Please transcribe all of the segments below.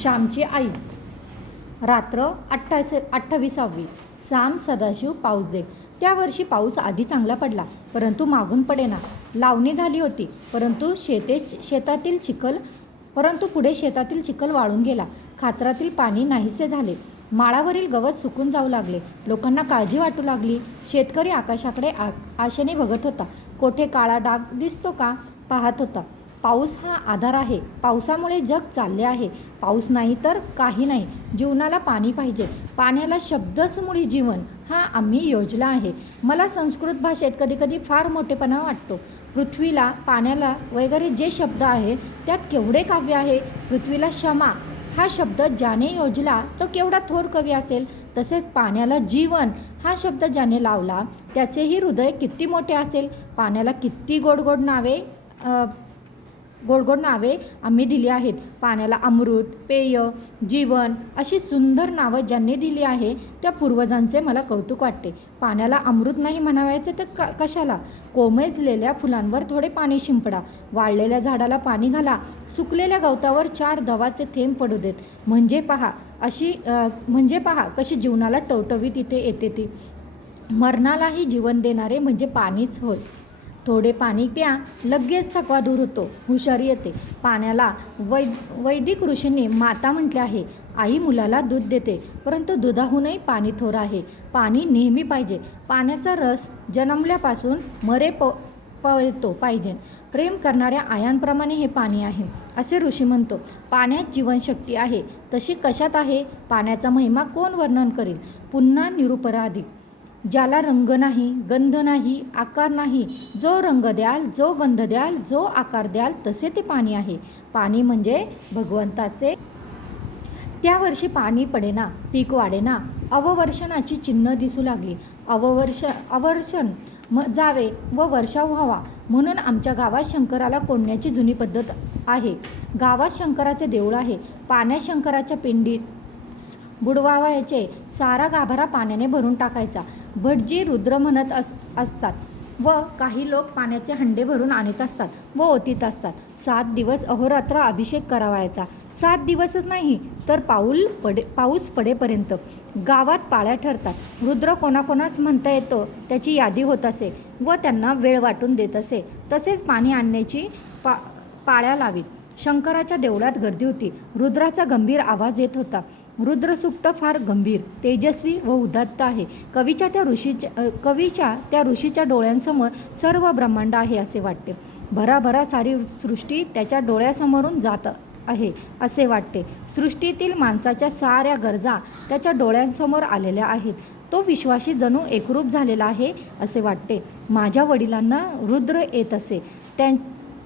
श्यामची आई. रात्र 28वी. श्याम सदाशिव पाऊस दे. त्या वर्षी पाऊस आधी चांगला पडला, परंतु मागून पडेना. लावणी झाली होती, परंतु पुढे शेतातील चिखल वाळून गेला. खाचरातील पाणी नाहीसे झाले. माळावरील गवत सुकून जाऊ लागले. लोकांना काळजी वाटू लागली. शेतकरी आकाशाकडे आशेने बघत होता. कोठे काळा डाग दिसतो का पाहत होता. पाऊस हा आधार आहे. पावसामुळे जग चालले आहे. पाऊस नाही तर काही नाही. जीवनाला पाणी पाहिजे. पाण्याला शब्दच मुळी जीवन हा आम्ही योजला आहे. मला संस्कृत भाषेत कधीकधी फार मोठेपणा वाटतो. पृथ्वीला, पाण्याला वगैरे जे शब्द आहेत त्यात केवढे काव्य आहे. पृथ्वीला क्षमा हा शब्द ज्याने योजला तो केवढा थोर कवी असेल. तसेच पाण्याला जीवन हा शब्द ज्याने लावला त्याचेही हृदय किती मोठे असेल. पाण्याला किती गोडगोड नावे आम्ही दिली आहेत. पाण्याला अमृत, पेय, जीवन अशी सुंदर नावं ज्यांनी दिली आहे त्या पूर्वजांचे मला कौतुक वाटते. पाण्याला अमृत नाही म्हणावायचे तर कशाला. कोमेजलेल्या फुलांवर थोडे पाणी शिंपडा. वाळलेल्या झाडाला पाणी घाला. सुकलेल्या गवतावर 4 दवाचे थेंब पडू देत. म्हणजे पहा कशी जीवनाला टवटवी तिथे येते ती. मरणालाही जीवन देणारे म्हणजे पाणीच होय. थोडे पाणी प्या, लगेच थकवा दूर होतो, हुशारी येते. पाण्याला वैदिक ऋषींनी माता म्हटले आहे. आई मुलाला दूध देते, परंतु दुधाहूनही पाणी थोर आहे. पाणी नेहमी पाहिजे. पाण्याचा रस जन्मल्यापासून पळतो पाहिजे. प्रेम करणाऱ्या आयांप्रमाणे हे पाणी आहे असे ऋषी म्हणतो. पाण्यात जीवनशक्ती आहे. तशी कशात आहे? पाण्याचा महिमा कोण वर्णन करेल? पुन्हा निरुपराधी. ज्याला रंग नाही, गंध नाही, आकार नाही. जो रंग द्याल, जो गंध द्याल, जो आकार द्याल तसे ते पाणी आहे. पाणी म्हणजे भगवंताचे. त्या वर्षी पाणी पडेना, पीक वाढेना. अववर्षणाची चिन्ह दिसू लागली. अवर्षण जावे व वर्षाव व्हावा म्हणून आमच्या गावात शंकराला कोंडण्याची जुनी पद्धत आहे. गावात शंकराचे देऊळ आहे. पाण्यात शंकराच्या पिंडीत बुडवावायचे. सारा गाभारा पाण्याने भरून टाकायचा. भटजी रुद्र म्हणत असतात व काही लोक पाण्याचे हंडे भरून आणत असतात व ओतीत असतात. 7 दिवस अहोरात्र अभिषेक करावायचा. 7 दिवसच नाही तर पाऊस पडेपर्यंत. गावात पाळ्या ठरतात. रुद्र कोणाकोणास म्हणता येतो त्याची यादी होत असे व त्यांना वेळ वाटून देत असे. तसेच पाणी आणण्याची पाळ्या लावीत. शंकराच्या देवळात गर्दी होती. रुद्राचा गंभीर आवाज येत होता. रुद्रसूक्त फार गंभीर, तेजस्वी व उदात्त आहे. कवीच्या त्या ऋषीच्या डोळ्यांसमोर सर्व ब्रह्मांड आहे असे वाटते. भराभरा सारी सृष्टी त्याच्या डोळ्यासमोरून जात आहे असे वाटते. सृष्टीतील माणसाच्या साऱ्या गरजा त्याच्या डोळ्यांसमोर आलेल्या आहेत. तो विश्वाशी जणू एकरूप झालेला आहे असे वाटते. माझ्या वडिलांना रुद्र येत असे.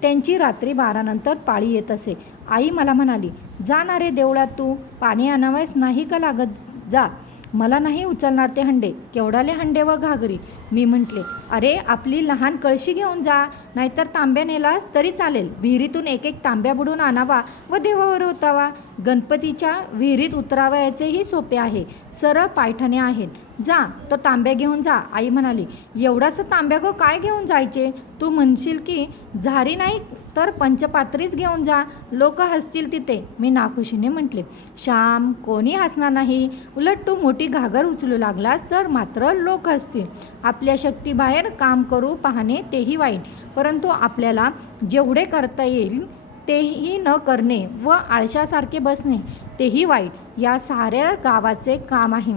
त्यांची रात्री 12 नंतर पाळी येत असे. आई मला म्हणाली, जा ना रे देवळात, तू पाणी आणावयास नाही का लागत? जा. मला नाही उचलणार ते हंडे. केवढाले हंडे व घागरी? मी म्हटले, अरे आपली लहान कळशी घेऊन जा, नाहीतर तांब्या नेलास तरी चालेल. विहिरीतून एक तांब्या बुडून आणावा व देवावर ओतावा. गणपतीच्या विहिरीत उतरावयाचेही सोपे आहे. सरळ पायठाणे आहेत. जा, तो तांब्या घेऊन जा. आई म्हणाली, एवढासा तांब्या गो काय घेऊन जायचे? तू म्हणशील की झारी नाही तर पंचपात्रीच घेऊन जा. लोक हसतील तिथे. मी नाखुशीने म्हटले, श्याम, कोणी हसणार नाही. उलट तू मोठी घागर उचलू लागलास तर मात्र लोक हसतील. आपल्या शक्तीबाहेर काम करू पाहणे तेही वाईट, परंतु आपल्याला जेवढे करता येईल तेही न करणे व आळशासारखे बसणे तेही वाईट. या साऱ्या गावाचे काम आहे.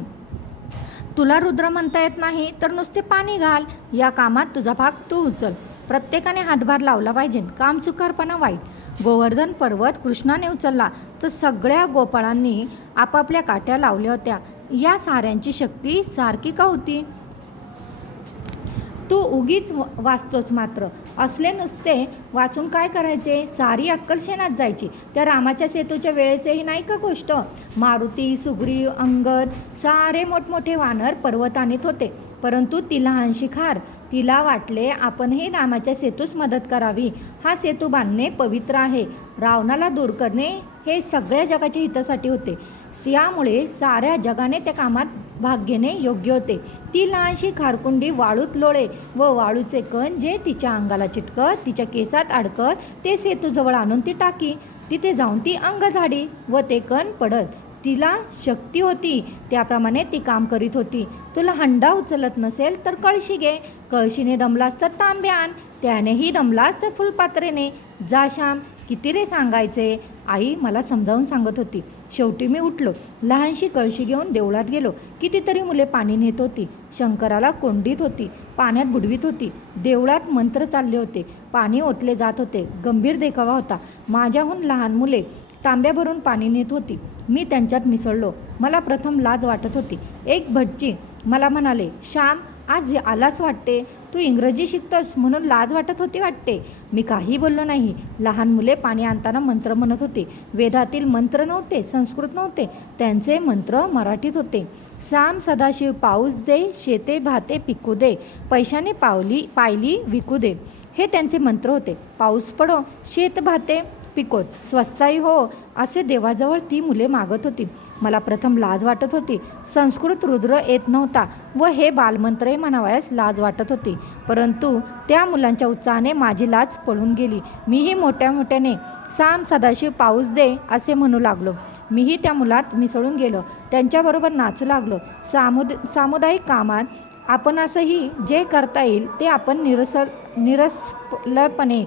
तुला रुद्र म्हणता येत नाही तर नुसते पाणी घाल. या कामात तुझा भाग तू उचल. प्रत्येकाने हातभार लावला पाहिजे. कामचुकारपणा वाईट. गोवर्धन पर्वत कृष्णाने उचलला तर सगळ्या गोपाळांनी आपापल्या काठ्या लावल्या होत्या. या साऱ्यांची शक्ती सारखी का होती? तू उगीच वाचतोच मात्र. असले नुसते वाचून काय करायचे? सारी अक्कल शेणात जायची. त्या रामाच्या सेतूच्या वेळेचेही नाही का गोष्ट? मारुती, सुग्रीव, अंगद सारे मोठमोठे वानर पर्वत आणत होते, परंतु ती लहानशी खार. तिला वाटले आपणही रामाच्या सेतूस मदत करावी. हा सेतू बांधणे पवित्र आहे. रावणाला दूर करणे हे सगळ्या जगाच्या हितासाठी होते. यामुळे साऱ्या जगाने त्या कामात भाग घेणे योग्य होते. ती लहानशी खारकुंडी वाळूत लोळे व वाळूचे कण जे तिच्या अंगाला चिटकत, तिच्या केसात अडकत ते सेतूजवळ आणून ती टाकी. तिथे जाऊन ती अंग झाडी व ते कण पडत. तिला शक्ती होती त्याप्रमाणे ती काम करीत होती. तुला हंडा उचलत नसेल तर कळशी घे, कळशीने दमलास तर तांबे आण, त्यानेही दमलास तर फुलपात्रेने. जा श्याम, किती रे सांगायचे, आई मला समजावून सांगत होती. शेवटी मी उठलो. लहानशी कळशी घेऊन देवळात गेलो. कितीतरी मुले पाणी नेत होती. शंकराला कोंडीत होती, पाण्यात बुडवीत होती. देवळात मंत्र चालले होते, पाणी ओतले जात होते. गंभीर देखावा होता. माझ्याहून लहान मुले तांब्या भरून पाणी नेत होती. मी त्यांच्यात मिसळलो. मला प्रथम लाज वाटत होती. एक भटजी मला म्हणाले, श्याम आज आलास वाटते, तू इंग्रजी शिकतोस म्हणून लाज वाटत होती वाटते. मी काही बोललो नाही. लहान मुले पाणी आणताना मंत्र म्हणत होते. वेदातील मंत्र नव्हते, संस्कृत नव्हते, त्यांचे मंत्र मराठीत होते. साम सदाशिव पाऊस दे, शेते भाते पिकू दे, पैशाने पायली विकू दे, हे त्यांचे मंत्र होते. पाऊस पडो, शेत भाते पिकोत, स्वस्ताई हो, असे देवाजवळ ती मुले मागत होती. मला प्रथम लाज वाटत होती. संस्कृत रुद्र येत नव्हता व हे बालमंत्रही म्हणावयास लाज वाटत होती. परंतु त्या मुलांच्या उत्साहाने माझी लाज पळून गेली. मीही मोठ्याने साम सदाशिव पाऊस दे असे म्हणू लागलो. मीही त्या मुलात मिसळून गेलो, त्यांच्याबरोबर नाचू लागलो. सामुदायिक कामात आपणासही जे करता येईल ते आपण निरसपणे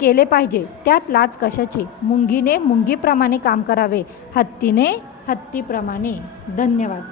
केले पाहिजे. त्यात लाज कशाची. मुंगीने मुंगीप्रमाणे काम करावे, हत्तीने हत्तीप्रमाणे. धन्यवाद.